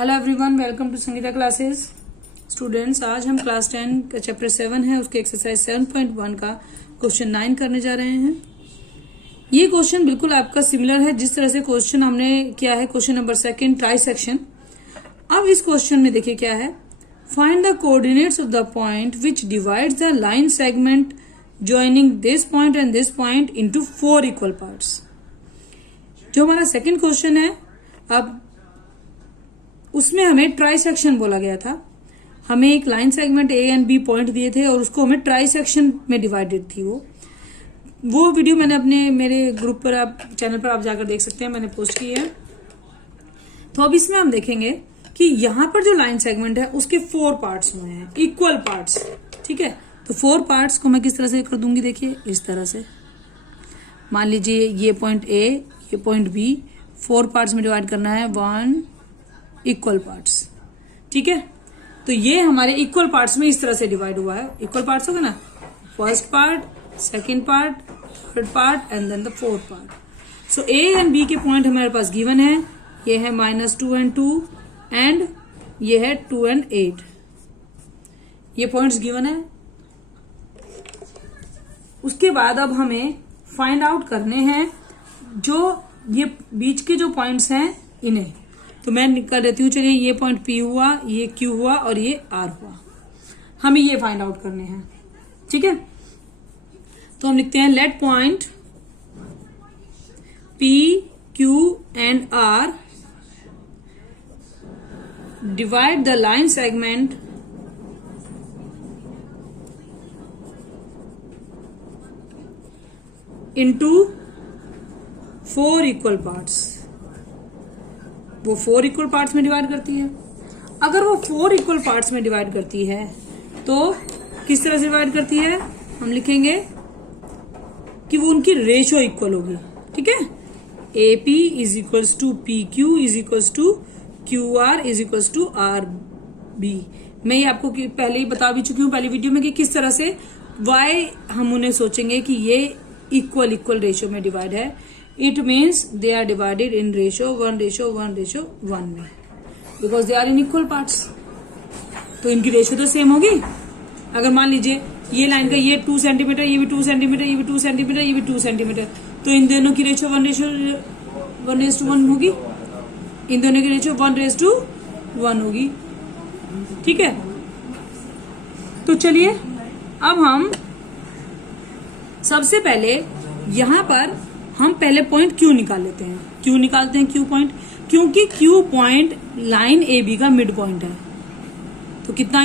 Hello everyone, welcome to Sangeeta classes. Students, आज हम class 10 का चैप्टर 7 है, उसके एक्सरसाइज 7.1 का क्वेश्चन 9 करने जा रहे हैं। ये क्वेश्चन बिल्कुल आपका सिमिलर है जिस तरह से क्वेश्चन हमने किया है क्वेश्चन नंबर 2 ट्राई सेक्शन। अब इस क्वेश्चन में देखिए क्या है, find the coordinates of the point which divides the line segment joining this point and this point into 4 equal parts. जो हमारा सेकंड क्वेश्चन है, अब उसमें हमें ट्राई सेक्शन बोला गया था। हमें एक line segment A and B point दिए थे और उसको हमें ट्राई सेक्शन में डिवाइडेड थी। वो वीडियो मैंने अपने मेरे ग्रुप पर, आप चैनल पर आप जाकर देख सकते हैं, मैंने पोस्ट की है। तो अब इसमें हम देखेंगे कि यहाँ पर जो लाइन सेगमेंट है उसके 4 पार्ट्स हुए हैं, इक्वल पार्ट्स। ठीक है, तो 4 पार्ट्स को मैं किस तरह से कर दूंगी, देखिए इस तरह से। मान लीजिए ये पॉइंट ए, ये पॉइंट बी, 4 पार्ट्स में डिवाइड करना है, 1 इक्वल पार्ट्स। ठीक है, तो ये हमारे इक्वल पार्ट्स में इस तरह से डिवाइड हुआ है। इक्वल पार्ट्स होगा ना, first part, second part, third part and then the fourth part. So A and B के पॉइंट हमारे पास गिवन है। ये है -2 and 2 एंड ये है 2 and 8। ये पॉइंट्स गिवन है। उसके बाद अब हमें फाइंड आउट करने हैं जो ये बीच के जो पॉइंट्स हैं इन्हें। तो मैं कर देती हूँ, चलिए ये पॉइंट P हुआ, ये Q हुआ और ये R हुआ। हमें ये फाइंड आउट करने हैं। ठीक है, तो हम लिखते हैं let point P, Q and R divide the line segment into 4 equal parts. वो 4 इक्वल पार्ट्स में डिवाइड करती है। अगर वो 4 इक्वल पार्ट्स में डिवाइड करती है तो किस तरह से डिवाइड करती है, हम लिखेंगे कि वो उनकी रेशो इक्वल होगी। ठीक है, AP is equals to PQ is equals to QR is equals to RB। मैं ये आपको पहले ही बता भी चुकी हूँ पहली वीडियो में कि किस तरह से वाई हम उन्हें सोचेंगे कि ये इक्वल रेशो में डिवाइड है। It means they are divided in ratio 1:1:1 में, because they are in equal parts। तो इनकी रेशो तो सेम होगी। अगर मान लीजिए ये लाइन का ये 2 सेंटीमीटर, ये भी 2 सेंटीमीटर, ये भी 2 सेंटीमीटर, ये भी 2 सेंटीमीटर, तो इन दोनों की रेशो 1:1 होगी। इन दोनों की रेशो 1:1 होगी। ठीक है, तो चलिए अब हम सबसे पहले यहां पर हम पहले पॉइंट Q निकाल लेते हैं। Q निकालते हैं, Q पॉइंट, क्योंकि Q पॉइंट लाइन AB का मिड पॉइंट है। तो कितना,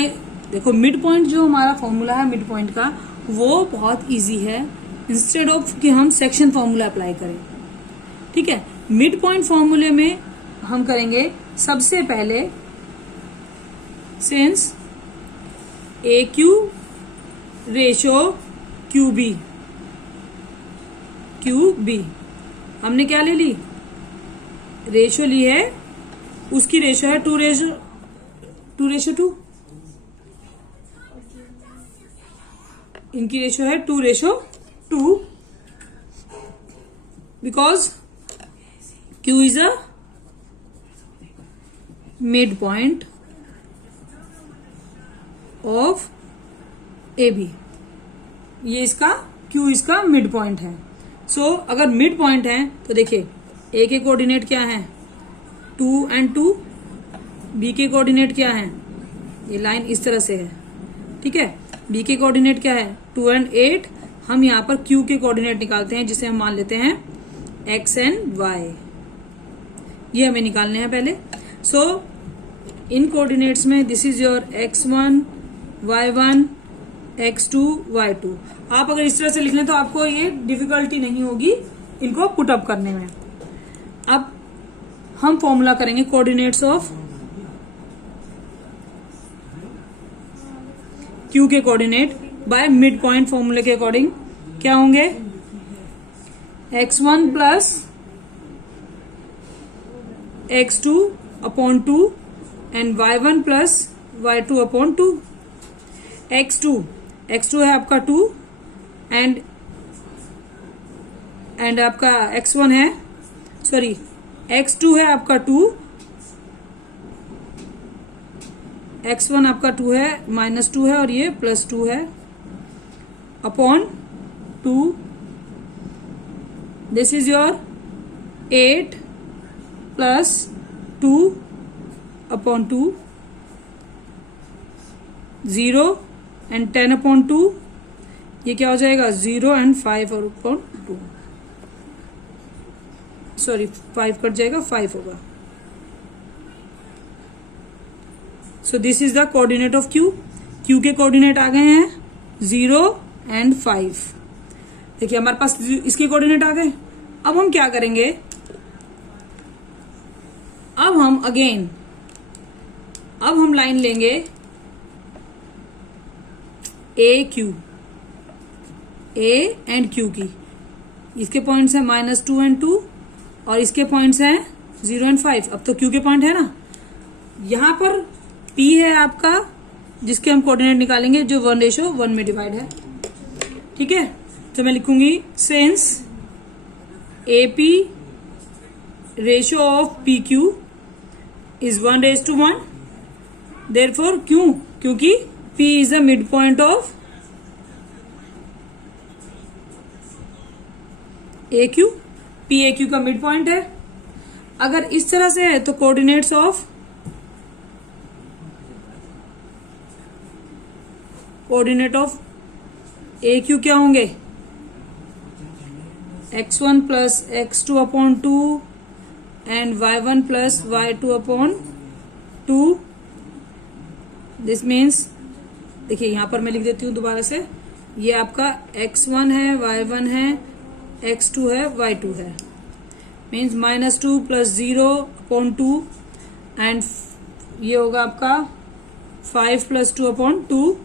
देखो मिड पॉइंट जो हमारा फॉर्मूला है मिड पॉइंट का, वो बहुत इजी है। इंस्टेड ऑफ कि हम सेक्शन फॉर्मूला अप्लाई करें। ठीक है, मिड पॉइंट फॉर्मूले में हम करेंगे सबसे पहले सिंस AQ रेशो QB, हमने क्या ले ली, रेशो ली है, उसकी रेशो है 2:2। इनकी रेशो है 2:2 because Q is a mid point of AB। ये इसका Q इसका मिड पॉइंट है। सो अगर मिड पॉइंट है तो देखिए A के कोऑर्डिनेट क्या है, 2 and 2, B के कोऑर्डिनेट क्या है, ये लाइन इस तरह से है। ठीक है, B के कोऑर्डिनेट क्या है, 2 and 8। हम यहाँ पर Q के कोऑर्डिनेट निकालते हैं, जिसे हम मान लेते हैं X and Y। ये हमें निकालने हैं पहले। सो इन कोऑर्डिनेट्स में this is your X1, Y1, X2, Y2। आप अगर इस तरह से लिख लें तो आपको ये डिफिकल्टी नहीं होगी इनको पुट अप करने में। अब हम फॉर्मूला करेंगे कोऑर्डिनेट्स ऑफ Q के कोऑर्डिनेट बाय मिड पॉइंट फॉर्मूले के अकॉर्डिंग क्या होंगे, X1 plus X2 upon 2 and Y1 plus Y2 upon 2। X2 है आपका 2 एंड आपका X1 है, सॉरी X2 है आपका 2 x1 आपका 2 है, -2 है और ये +2 है upon 2. This is your 8 plus 2 upon 2, 0 and 10 upon 2. ये क्या हो जाएगा 0 एंड 5 अपॉन 2. सॉरी 5 कट जाएगा, 5 होगा. So this is the coordinate of Q. Q के कोऑर्डिनेट आ गए हैं 0 एंड 5. देखिए हमारे पास इसके कोऑर्डिनेट आ गए. अब हम क्या करेंगे, अब हम लाइन लेंगे ए एंड क्यू की. इसके पॉइंट्स है -2 एंड 2 और इसके पॉइंट्स हैं 0 एंड 5. अब तो क्यू के पॉइंट है ना. यहां पर P है आपका, जिसके हम कोऑर्डिनेट निकालेंगे, जो 1:1 में डिवाइड है. ठीक है, तो मैं लिखूंगी since AP ratio of PQ is 1:1. Therefore क्यों, क्योंकि P is the mid point of AQ. PAQ का मिड पॉइंट है. अगर इस तरह से है तो कोऑर्डिनेट्स ऑफ AQ क्या होंगे, x1 plus x2 upon 2 and y1 plus y2 upon 2. This means, देखिए यहां पर मैं लिख देती हूं दोबारा से. ये आपका x1 है, y1 है, x2 है, y2 है. मीन्स -2 प्लस 0 अपॉन 2 एंड ये होगा आपका 5 प्लस 2 अपॉन 2.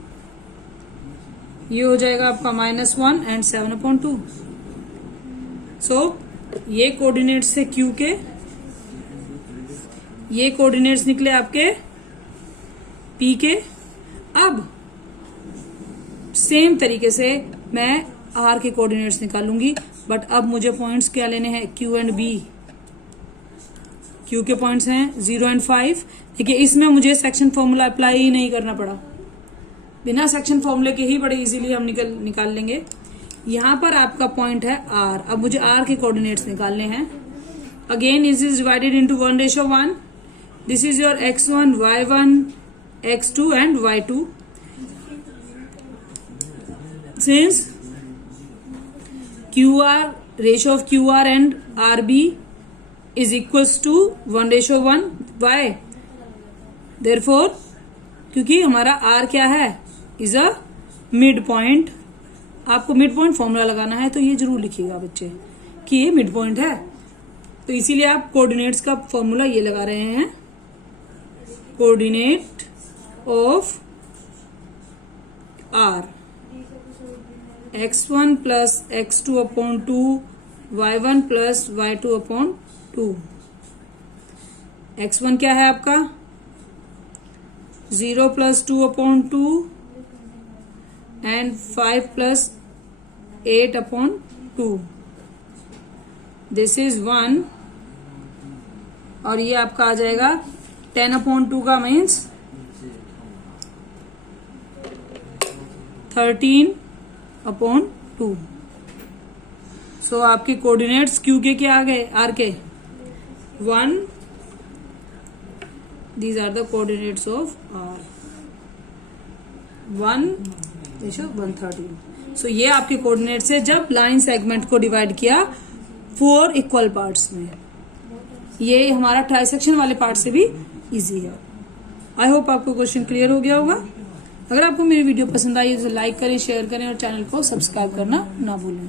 ये हो जाएगा आपका -1 एंड 7 अपॉन 2. सो ये कोऑर्डिनेट्स थे क्यू के. ये कोऑर्डिनेट्स निकले आपके पी के. अब सेम तरीके से मैं आर के कोऑर्डिनेट्स निकालूंगी, बट अब मुझे पॉइंट्स क्या लेने हैं, क्यू एंड बी. क्यू के पॉइंट्स हैं 0 एंड 5. देखिए इसमें मुझे सेक्शन फॉर्मूला अप्लाई ही नहीं करना पड़ा. बिना सेक्शन फॉर्मूले के ही बड़े इजीली हम निकाल लेंगे. यहां पर आपका पॉइंट है आर. अब मुझे आर के कोऑर्डिनेट्स निकालने हैं. Again is divided into 1:1. This is your x1, y1, x2 and y2. Since QR ratio of QR and RB is equals to 1:1. Why, therefore क्योंकि हमारा R क्या है, इज अ मिड पॉइंट. आपको mid point formula लगाना है तो ये जरूर लिखिएगा बच्चे कि ये मिड पॉइंट है. तो इसीलिए आप कोऑर्डिनेट्स का फॉर्मूला ये लगा रहे हैं, coordinate of R x1 plus x2 upon 2, y1 plus y2 upon 2. x1 क्या है आपका 0 plus 2 upon 2 and 5 plus 8 upon 2. This is 1 और ये आपका आ जाएगा 10 अपॉन 2 का मीन्स 13 अपॉन 2. सो आपके कोऑर्डिनेट्स क्यू के क्या आ गए, आर के 1. These are the coordinates of R 1:113. So ये आपके कोऑर्डिनेट्स है जब लाइन सेगमेंट को डिवाइड किया 4 इक्वल पार्ट्स में. ये हमारा ट्राइसेक्शन वाले पार्ट से भी इजी है. आई होप आपको क्वेश्चन क्लियर हो गया होगा. अगर आपको मेरी वीडियो पसंद आई तो लाइक करें, शेयर करें और चैनल को सब्सक्राइब करना ना भूलें.